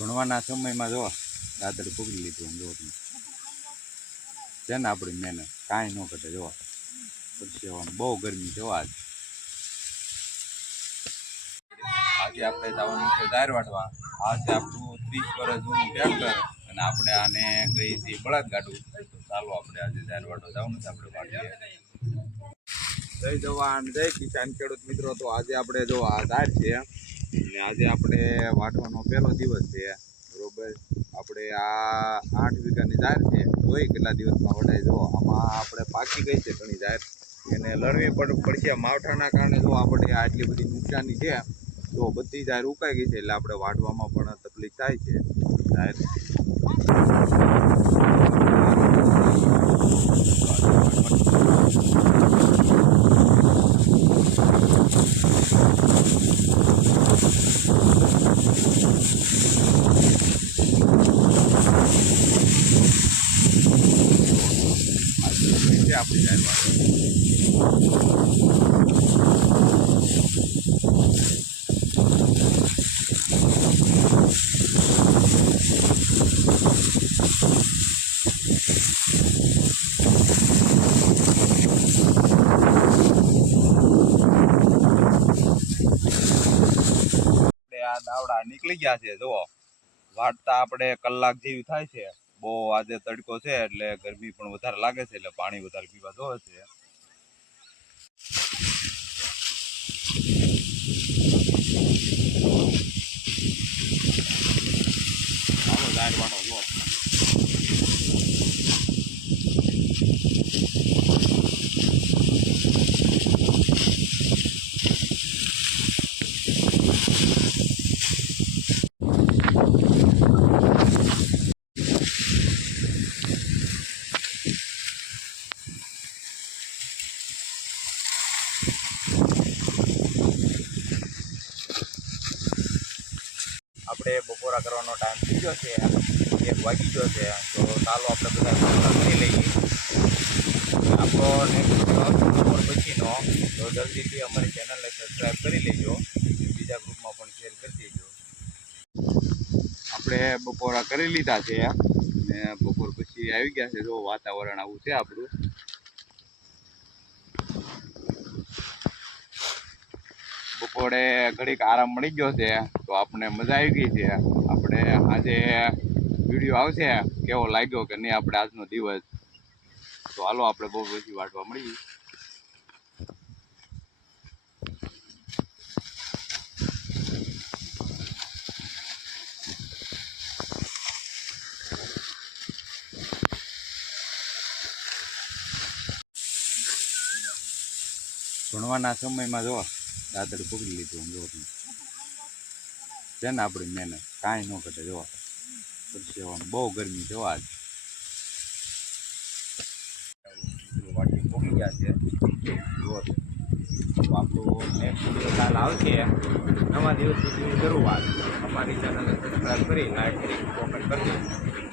ભણવાના સમયમાં જો દાદર પકડી લીધું જો છે ને આપણી મહેનત કાંઈ ન ઘટે જોવા પછી બહુ ગરમી જોવા આજે આપણે જવાનું છે દાર વાટવા. આ છે આપણું 30 વર્ષ જૂનું ટ્રેક્ટર અને આપણે આને કઈ છે બળદ ગાડું. તો ચાલો આપણે આજે દાર વાટવા જવાનું છે. આપણે વાટીએ. જય જવાન જય કિસાન ખેડૂત મિત્રો. તો આજે આપણે જો આ દાર છે અને આજે આપણે વાટવાનો પહેલો દિવસ છે બરોબર. આપણે આ 8 વીઘાની દાર છે. જોઈ કેટલા દિવસમાં વટાય. જો આમાં આપણે પાકી ગઈ છે ઘણી દાર, એને લણવી પડશે માવઠાના કારણે. જો આપણે આટલી બધી નુકસાની છે તો બધી દાર ઉકાઈ ગઈ છે એટલે આપણે વાટવામાં પણ તકલીફ થાય છે. દાર આપણી દાર દાવડા નીકળી ગયા છે. જુઓ વાટતા આપણે કલાક જેવી થાય છે. બહુ આજે તડકો છે એટલે ગરમી પણ વધારે લાગે છે એટલે પાણી વધારે પીવા જોવે છે. દાર વાટો જો આપણે બપોરા કરવાનો ટાઈમ થઈ ગયો છે, 1 વાગી ગયો છે. તો ચાલો આપણે બધા બપોરા કરી લઈએ. આપણો નેક્સ્ટ બપોર પછીનો તો જલ્દીથી અમારી ચેનલને સબસ્ક્રાઈબ કરી લેજો, બીજા ગ્રુપમાં પણ શેર કરી દેજો. આપણે બપોરા કરી લીધા છે ને બપોર પછી આવી ગયા છે. જો વાતાવરણ આવું છે આપણું. બપોરે ઘડીક આરામ મળી ગયો છે તો આપણે મજા આવી ગઈ છે. આપણે આજે વિડીયો આવશે કેવો લાગ્યો કે નહીં આપણે આજનો દિવસ. તો હાલો આપણે બહુ પછી વાટવા મળીએ. ભણવાના સમયમાં જો દાદર પકડી લીધું જો છે ને આપણી મહેનત કાંઈ ન ઘટે જોવા પછી બહુ ગરમી જોવા વાટી પકડી ગયા છે. તો આપણું નેક્સ્ટ વિડીયો કાલ આવશે નવા દિવસ સુધી શરૂઆત. અમારી ચેનલને સબસ્ક્રાઈબ કરી લાઈક કરી કોમેન્ટ કરી દેજો.